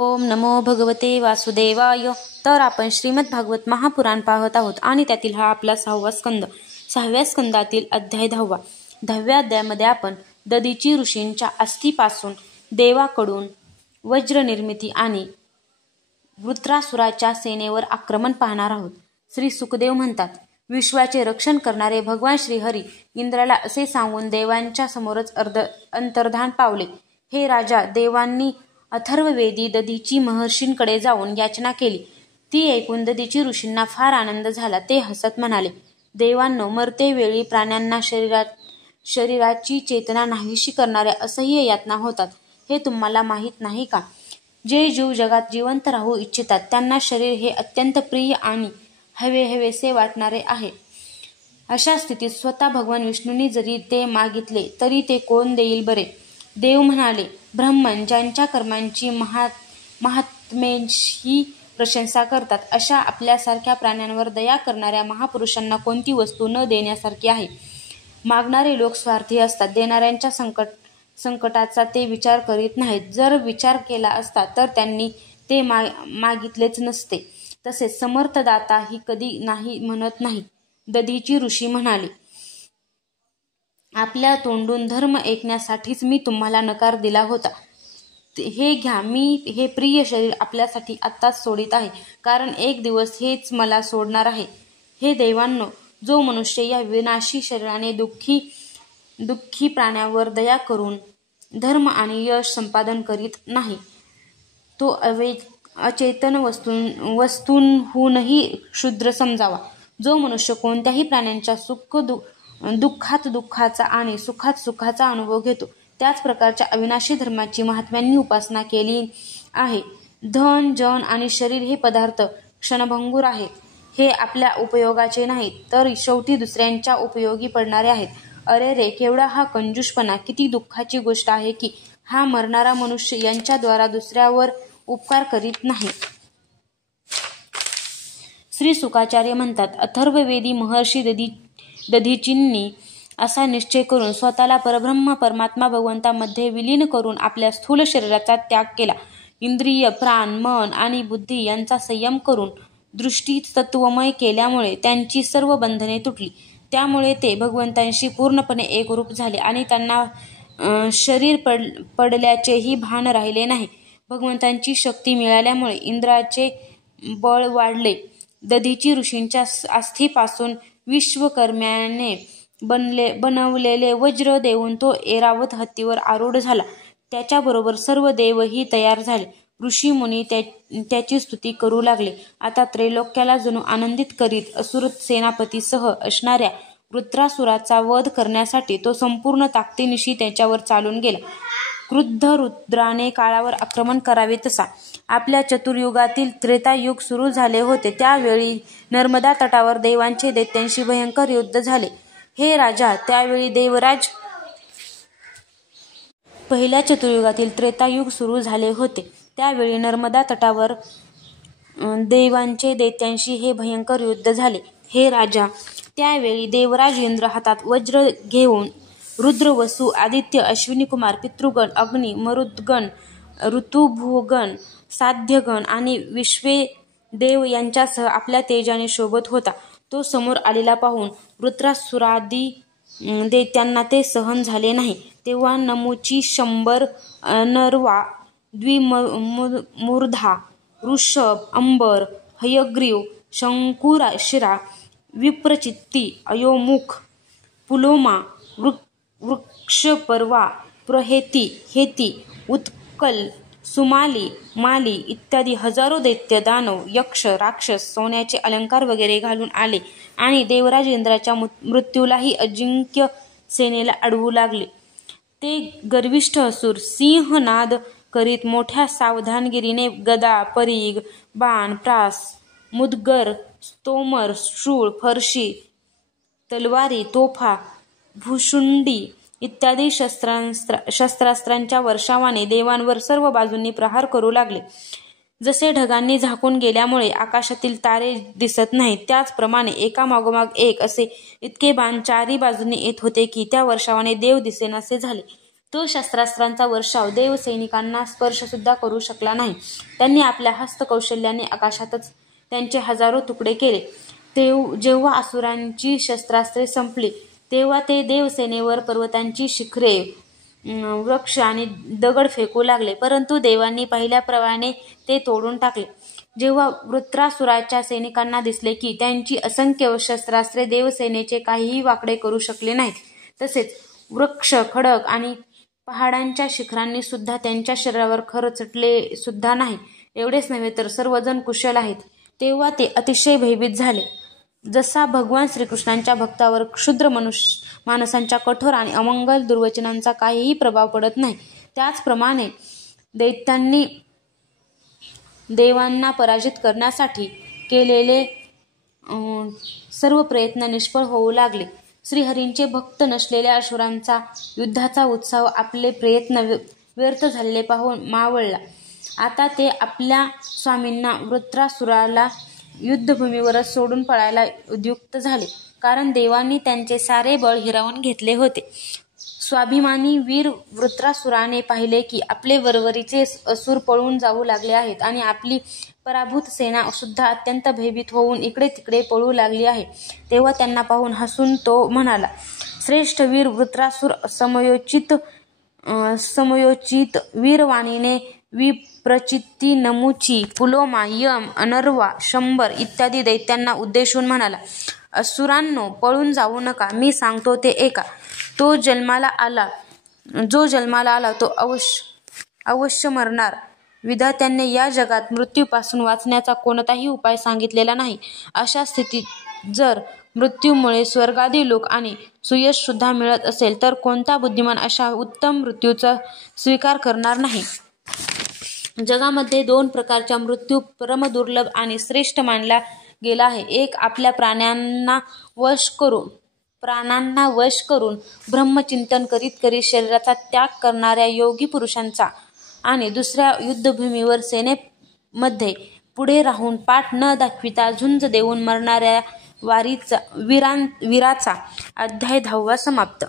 ओम नमो भगवते वासुदेवाय. तर आपण श्रीमद भागवत महापुराण पाहत आहोत आणि त्यातील हा आपला 6वा स्कंद. 6व्या स्कंदातील अध्याय 10वा. 10व्या अध्यायामध्ये आपण ददीची ऋषींच्या अस्थीपासून देवाकडून वज्र निर्मिती आणि वृत्रासुराच्या सेनेवर आक्रमण पाहणार आहोत. श्री सुखदेव म्हणतात, विश्वाचे रक्षण करणारे भगवान श्रीहरी इंद्राला असे सांगून देवांच्या समोरच अंतर्धान पावले. हे राजा, देवांनी अथर्ववेदी ददीची महर्षींकडे जाऊन याचना केली. ती ऐकून ददीची ऋषींना फार आनंद झाला. ते हसत म्हणाले, देवांनो, मरते वेळी प्राण्यांना शरीराची चेतना नाहीशी करणाऱ्या असह्य यातना होतात. हे तुम्हाला माहीत नाही का? जे जीव जगात जिवंत राहू इच्छितात त्यांना शरीर हे अत्यंत प्रिय आणि हवेसे वाटणारे आहे. अशा स्थितीत स्वतः भगवान विष्णूंनी जरी ते मागितले तरी ते कोण देईल बरे? देव म्हणाले, ब्रह्मन ज्यांच्या कर्मांची महात्म्यांची प्रशंसा करतात अशा आपल्यासारख्या प्राण्यांवर दया करणाऱ्या महापुरुषांना कोणती वस्तू न देण्यासारखी आहे? मागणारे लोक स्वार्थी असतात. देणाऱ्यांच्या संकटाचा ते विचार करीत नाहीत. जर विचार केला असता तर त्यांनी ते मागितलेच नसते. तसेच समर्थ दाता ही कधी नाही म्हणत नाही. ददीची ऋषी म्हणाले, आपल्या तोंडून धर्म ऐकण्यासाठीच मी तुम्हाला नकार दिला होता. हे घ्या, मी हे प्रिय शरीर आपल्यासाठी आत्ताच सोडित आहे, कारण एक दिवस हेच मला सोडणार आहे. हे देवांनो, जो मनुष्य या विनाशी शरीराने दुःखी प्राण्यावर दया करून धर्म आणि यश संपादन करीत नाही, तो अचेतन वस्तूंहूनही क्षुद्र समजावा. जो मनुष्य कोणत्याही प्राण्यांच्या दुःखात दुःखाचा आणि सुखात सुखाचा अनुभव घेतो, त्याच प्रकारच्या अविनाशी धर्माची महात्म्यांनी उपासना केली आहे. धन, जन आणि शरीर हे पदार्थ क्षणभंगूर आहेत. हे आपल्या उपयोगाचे नाहीत, तर शेवटी दुसऱ्यांच्या उपयोगी पडणारे आहेत. अरे रे, केवढा हा कंजूषपणा! किती दुःखाची गोष्ट आहे की हा मरणारा मनुष्य यांच्याद्वारा दुसऱ्यावर उपकार करीत नाही. श्री शुकाचार्य म्हणतात, अथर्ववेदी महर्षी दधीचींनी असा निश्चय करून स्वतःला परब्रह्म परमात्मा भगवंतामध्ये विलीन करून आपल्या स्थूल शरीराचा त्याग केला. इंद्रिय, प्राण, मन आणि बुद्धी यांचा संयम करून दृष्टी तत्वमय केल्यामुळे त्यांची सर्व बंधने तुटली. त्यामुळे ते भगवंतांशी पूर्णपणे एकरूप झाले आणि त्यांना शरीर पडल्याचेही भान राहिले नाही. भगवंतांची शक्ती मिळाल्यामुळे इंद्राचे बळ वाढले. दधीची ऋषींच्या अस्थीपासून विश्वकर्म्याने बनवलेले वज्र देऊन तो ऐरावत हत्तीवर आरूढ झाला. त्याच्याबरोबर सर्व देवही तयार झाले. ऋषी मुनी त्याची स्तुती करू लागले. आता त्रैलोक्याला जणू आनंदित करीत असुर सेनापतीसह असणाऱ्या वृत्रासुराचा वध करण्यासाठी तो संपूर्ण ताकदीनिशी त्याच्यावर चालून गेला. क्रुद्ध रुद्राने काळावर आक्रमण करावे तसा आपल्या चतुर्युगातील त्रेतायुग सुरू झाले होते. त्यावेळी नर्मदा तटावर देवांचे दैत्यांशी भयंकर युद्ध झाले. हे राजा, त्यावेळी देवराज पहिल्या चतुर्युगातील त्रेतायुग सुरू झाले होते. त्यावेळी नर्मदा तटावर देवांचे दैत्यांशी हे भयंकर युद्ध झाले. हे राजा, त्यावेळी देवराज इंद्र हातात वज्र घेऊन रुद्र, वसु, आदित्य, अश्विनीकुमार, पितृगण, अग्नी, मरुद्गण, ऋतुभूगण, साध्यगण आणि विश्वे देव यांच्यासह आपल्या तेजाने शोभत होता. तो समोर आलेला पाहून वृत्रासुरादी दैत्यांना ते सहन झाले नाही. तेव्हा नमुची, शंबर, नरवा, द्विमूर्धा, ऋषभ, अंबर, हयग्रीव, शंकुशिरा, विप्रचित्ती, अयोमुख, पुलोमा, वृक्षपर्वा, प्रहेती, हेती, उत्कल, सुमाली, माली इत्यादी हजारो दैत्य, दानव, यक्ष, राक्षस सोन्याचे अलंकार वगैरे घालून आले आणि देवराज इंद्राच्या मृत्यूलाही अजिंक्य सेनेला अडवू लागले. ते गर्विष्ठ असुर सिंहनाद करीत मोठ्या सावधानगिरीने गदा, परीघ, बाण, प्रास, मुदगर, तोमर, शूळ, फरशी, तलवारी, तोफा, भुशुंडी इत्यादी शस्त्रास्त्रांच्या वर्षावाने देवांवर सर्व बाजूंनी प्रहार करू लागले. जसे ढगांनी झाकून गेल्यामुळे आकाशातील तारे दिसत नाहीत, त्याचप्रमाणे एकामागोमाग एक असे इतके बाण चारी बाजूंनी येत होते की त्या वर्षावाने देव दिसेनासे झाले. तो शस्त्रास्त्रांचा वर्षाव देवसैनिकांना स्पर्शसुद्धा करू शकला नाही. त्यांनी आपल्या हस्तकौशल्याने आकाशातच त्यांचे हजारो तुकडे केले. जेव्हा असुरांची शस्त्रास्त्रे संपली तेव्हा ते देवसेनेवर पर्वतांची शिखरे, वृक्ष आणि दगड फेकू लागले, परंतु देवांनी पाहिल्याप्रमाणे ते तोडून टाकले. जेव्हा वृत्रासुराच्या सैनिकांना दिसले की त्यांची असंख्य शस्त्रास्त्रे देवसेनेचे काहीही वाकडे करू शकले नाहीत, तसेच वृक्ष, खडक आणि पहाडांच्या शिखरांनी सुद्धा त्यांच्या शरीरावर खरचटले सुद्धा नाही, एवढेच नव्हे तर सर्वजण कुशल आहेत, तेव्हा ते अतिशय भयभीत झाले. जसा भगवान श्रीकृष्णांच्या भक्तावर क्षुद्र माणसांच्या कठोर आणि अमंगल दुर्वचनांचा काहीही प्रभाव पडत नाही, त्याचप्रमाणे दैत्यांनी देवांना पराजित करण्यासाठी केलेले सर्व प्रयत्न निष्फळ होऊ लागले. श्रीहरींचे भक्त नसलेल्या असुरांचा युद्धाचा उत्साह आपले प्रयत्न व्यर्थ झालेले पाहून मावळला. आता ते आपल्या स्वामींना वृत्रासुराला युद्धभूमीवरच सोडून पळायला उद्युक्त झाले, कारण देवांनी त्यांचे सारे बळ हिरावून घेतले होते. स्वाभिमानी वीर वृत्रासुराने पाहिले की आपले वरवरीचे असुर पळून जाऊ लागले आहेत आणि आपली पराभूत सेना सुद्धा अत्यंत भयभीत होऊन इकडे तिकडे पळू लागली आहे. तेव्हा त्यांना पाहून हसून तो म्हणाला, श्रेष्ठ वीर वृत्रासुर समयोचित वीरवाणीने विप्रचित्ती, नमुची, पुलोमा, यम, अनर्वा, शंभर इत्यादी दैत्यांना उद्देशून म्हणाला, असुरांनो, पळून जाऊ नका, मी सांगतो ते ऐका. जो जन्माला आला तो अवश्य मरणार. विधात्याने या जगात मृत्यूपासून वाचण्याचा कोणताही उपाय सांगितलेला नाही. अशा स्थितीत जर मृत्यूमुळे स्वर्गादी लोक आणि सुयश सुद्धा मिळत असेल तर कोणता बुद्धिमान अशा उत्तम मृत्यूचा स्वीकार करणार नाही. जगामध्ये 2 प्रकारचा मृत्यू परमदुर्लभ आणि श्रेष्ठ मानला गेला आहे. एक आपल्या प्राणांना वश करून ब्रह्मचिंतन करीत शरीराचा त्याग करणाऱ्या योगी पुरुषांचा आणि दुसऱ्या युद्धभूमीवर सेनेमध्ये पुढे राहून पाठ न दाखविता झुंज देऊन मरणाऱ्या वीराचा. अध्याय 10 समाप्त.